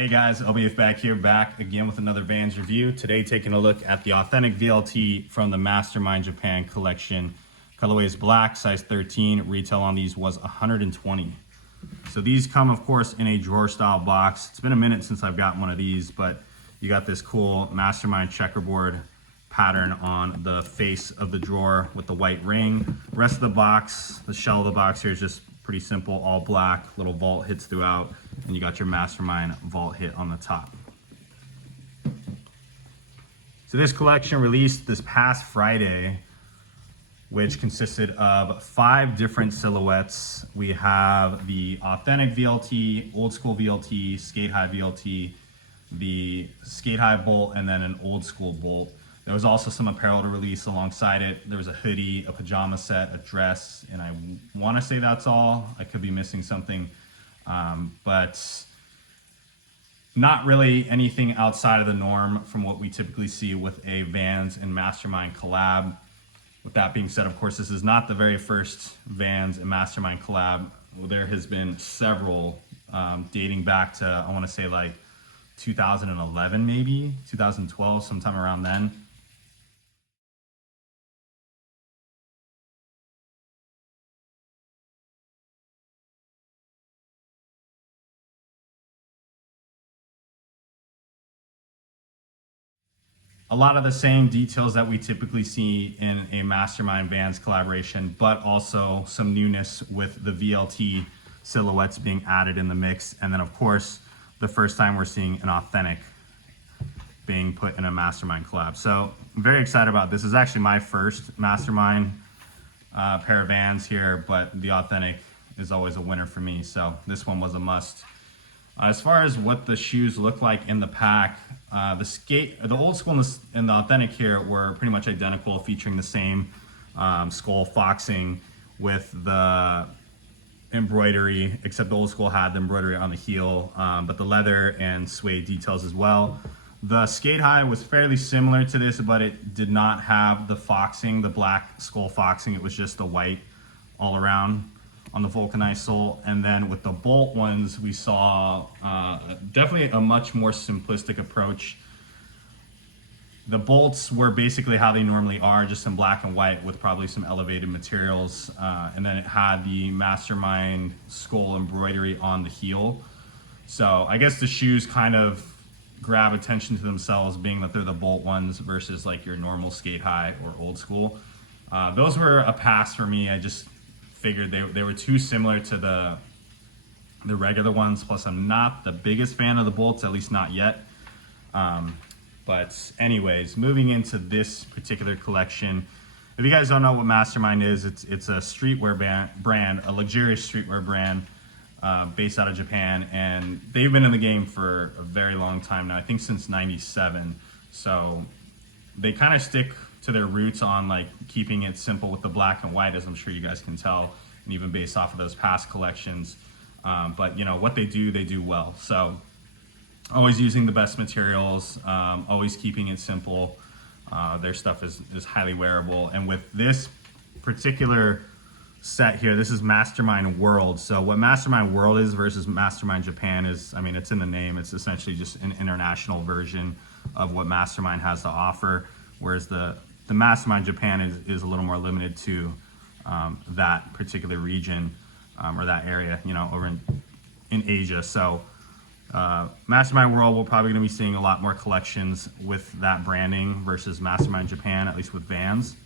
Hey guys, LBF back again with another Vans review. Today taking a look at the authentic VLT from the Mastermind Japan collection. Colorway is black, size 13. Retail on these was $120. So these come, of course, in a drawer style box. It's been a minute since I've gotten one of these, but you got this cool Mastermind checkerboard pattern on the face of the drawer with the white ring. Rest of the box, the shell of the box here is just pretty simple, all black, little vault hits throughout, and you got your Mastermind vault hit on the top. So this collection released this past Friday, which consisted of 5 different silhouettes. We have the authentic VLT, old school VLT, skate high VLT, the skate high bolt, and then an old school bolt. There was also some apparel to release alongside it. There was a hoodie, a pajama set, a dress, and I want to say that's all. I could be missing something, but not really anything outside of the norm from what we typically see with a Vans and Mastermind collab. With that being said, of course, this is not the very first Vans and Mastermind collab. There has been several dating back to, I want to say like 2011, maybe 2012, sometime around then. A lot of the same details that we typically see in a Mastermind Vans collaboration, but also some newness with the VLT silhouettes being added in the mix. And then of course, the first time we're seeing an authentic being put in a Mastermind collab. So I'm very excited about this. This is actually my first Mastermind pair of Vans here, but the authentic is always a winner for me. So this one was a must. As far as what the shoes look like in the pack, the old school and the authentic here were pretty much identical, featuring the same skull foxing with the embroidery, except the old school had the embroidery on the heel, but the leather and suede details as well. The skate high was fairly similar to this, but it did not have the foxing, the black skull foxing. It was just the white all around on the vulcanized sole. And then with the bolt ones, we saw definitely a much more simplistic approach. The bolts were basically how they normally are, just in black and white with probably some elevated materials. And then it had the Mastermind skull embroidery on the heel. So I guess the shoes kind of grab attention to themselves, being that they're the bolt ones versus like your normal skate high or old school. Those were a pass for me. I just figured they were too similar to the regular ones. Plus, I'm not the biggest fan of the bolts, at least not yet. But anyways, moving into this particular collection, if you guys don't know what Mastermind is, it's a streetwear brand, a luxurious streetwear brand based out of Japan, and they've been in the game for a very long time now. I think since '97. So they kind of stick to their roots on like keeping it simple with the black and white, as I'm sure you guys can tell, and even based off of those past collections. But you know what they do well. So always using the best materials, always keeping it simple. Their stuff is highly wearable. And with this particular set here, this is Mastermind World. So what Mastermind World is versus Mastermind Japan is, I mean, it's in the name. It's essentially just an international version of what Mastermind has to offer, whereas the Mastermind Japan is a little more limited to that particular region or that area, you know, over in Asia. So Mastermind World, we're probably going to be seeing a lot more collections with that branding versus Mastermind Japan, at least with Vans.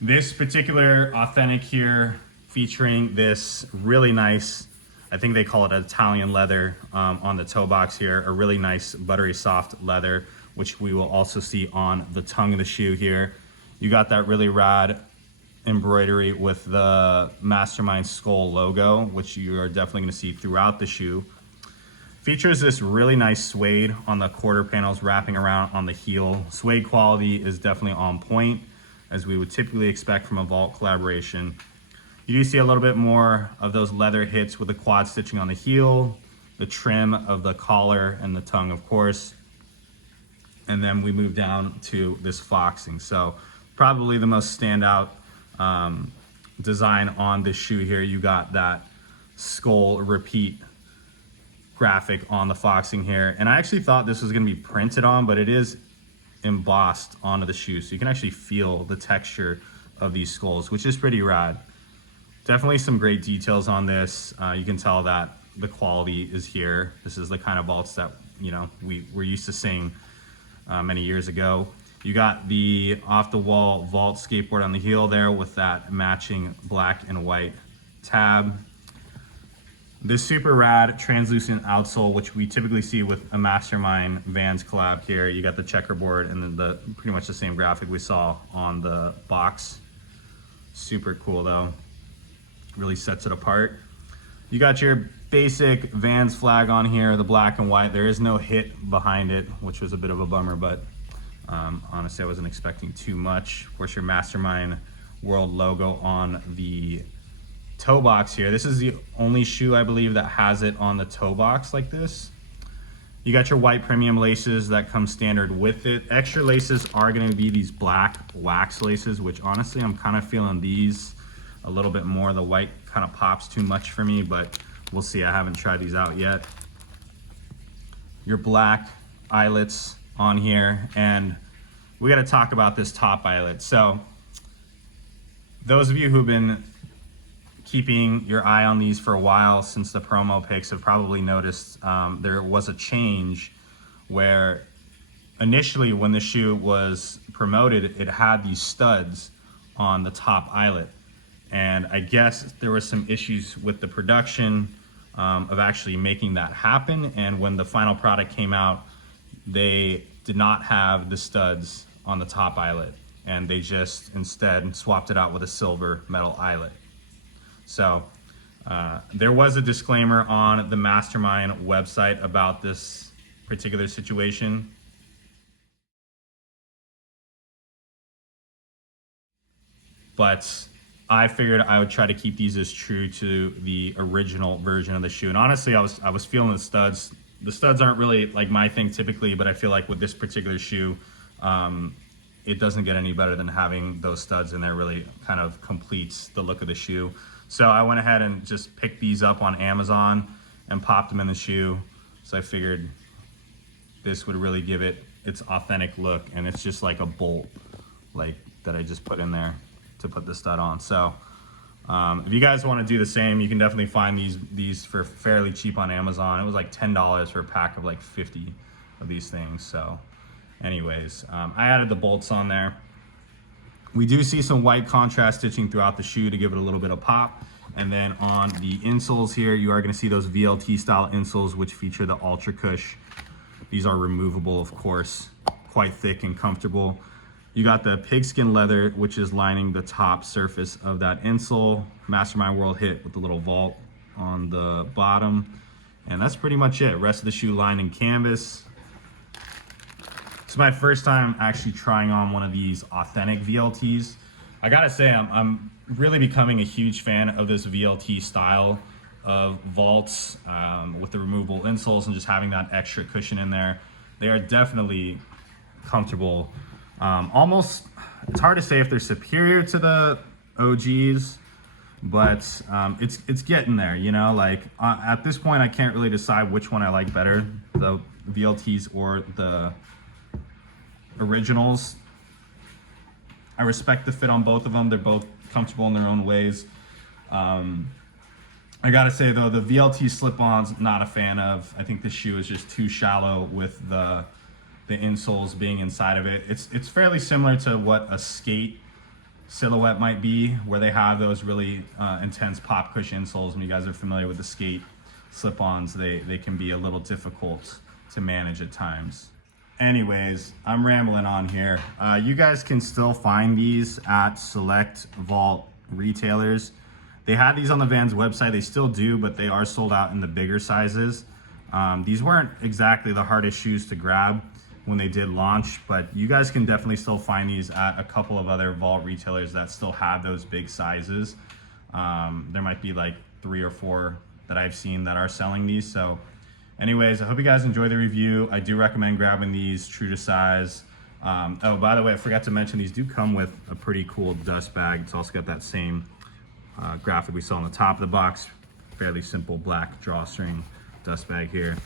This particular authentic here, featuring this really nice, I think they call it Italian leather on the toe box here, a really nice buttery soft leather, which we will also see on the tongue of the shoe here. You got that really rad embroidery with the Mastermind skull logo, which you are definitely going to see throughout the shoe. Features this really nice suede on the quarter panels wrapping around on the heel. Suede quality is definitely on point, as we would typically expect from a vault collaboration. You do see a little bit more of those leather hits with the quad stitching on the heel, the trim of the collar and the tongue, of course. And then we move down to this foxing. So probably the most standout design on this shoe here. You got that skull repeat graphic on the foxing here. And I actually thought this was gonna be printed on, but it is embossed onto the shoe. So you can actually feel the texture of these skulls, which is pretty rad. Definitely some great details on this. You can tell that the quality is here. This is the kind of vaults that, you know, we were used to seeing many years ago. You got the off the wall vault skateboard on the heel there with that matching black and white tab. This super rad translucent outsole, which we typically see with a Mastermind Vans collab here. You got the checkerboard and then the pretty much the same graphic we saw on the box. Super cool though. Really sets it apart. You got your basic Vans flag on here, the black and white. There is no hit behind it, which was a bit of a bummer, but honestly, I wasn't expecting too much. Of course, your Mastermind World logo on the toe box here. This is the only shoe, I believe, that has it on the toe box like this. You got your white premium laces that come standard with it. Extra laces are going to be these black wax laces, which honestly, I'm kind of feeling these a little bit more. The white kind of pops too much for me, but we'll see. I haven't tried these out yet. Your black eyelets on here, and we got to talk about this top eyelet. So those of you who've been keeping your eye on these for a while since the promo pics have probably noticed there was a change where initially when the shoe was promoted, it had these studs on the top eyelet. And I guess there were some issues with the production of actually making that happen. And when the final product came out, they did not have the studs on the top eyelet, and they just instead swapped it out with a silver metal eyelet. So there was a disclaimer on the Mastermind website about this particular situation. But I figured I would try to keep these as true to the original version of the shoe. And honestly, I was feeling the studs. The studs aren't really like my thing typically, but I feel like with this particular shoe, it doesn't get any better than having those studs in there. Really kind of completes the look of the shoe. So I went ahead and just picked these up on Amazon and popped them in the shoe. So I figured this would really give it its authentic look, and it's just like a bolt like that I just put in there to put the stud on. So if you guys want to do the same, you can definitely find these for fairly cheap on Amazon. It was like $10 for a pack of like 50 of these things. So anyways, I added the bolts on there. We do see some white contrast stitching throughout the shoe to give it a little bit of pop. And then on the insoles here, you are going to see those VLT style insoles, which feature the Ultra Cush. These are removable, of course, quite thick and comfortable. You got the pigskin leather, which is lining the top surface of that insole. Mastermind World hit with the little vault on the bottom. And that's pretty much it. Rest of the shoe lined in canvas. It's my first time actually trying on one of these authentic VLTs. I gotta say, I'm really becoming a huge fan of this VLT style of vaults with the removable insoles and just having that extra cushion in there. They are definitely comfortable. Almost, it's hard to say if they're superior to the OGs, but it's getting there, you know? Like at this point, I can't really decide which one I like better, the VLTs or the originals. I respect the fit on both of them. They're both comfortable in their own ways. I gotta say though, the VLT slip-ons, not a fan of. I think the shoe is just too shallow with the insoles being inside of it. It's fairly similar to what a skate silhouette might be, where they have those really intense pop cushion insoles. When you guys are familiar with the skate slip-ons, they can be a little difficult to manage at times. Anyways, I'm rambling on here. You guys can still find these at select vault retailers. They had these on the Vans website. They still do, but they are sold out in the bigger sizes. These weren't exactly the hardest shoes to grab when they did launch, but you guys can definitely still find these at a couple of other vault retailers that still have those big sizes. There might be like 3 or 4 that I've seen that are selling these. So anyways, I hope you guys enjoy the review. I do recommend grabbing these true to size. Oh, by the way, I forgot to mention these do come with a pretty cool dust bag. It's also got that same graphic we saw on the top of the box. Fairly simple black drawstring dust bag here.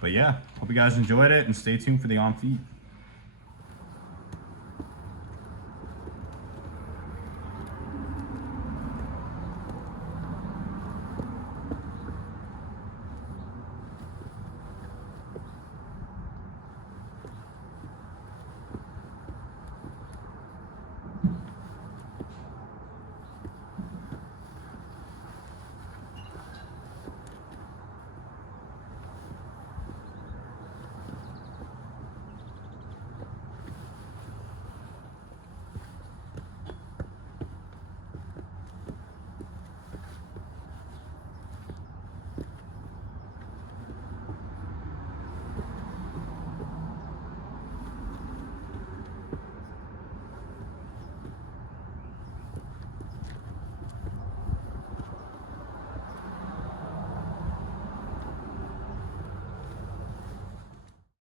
But yeah, hope you guys enjoyed it and stay tuned for the on feed.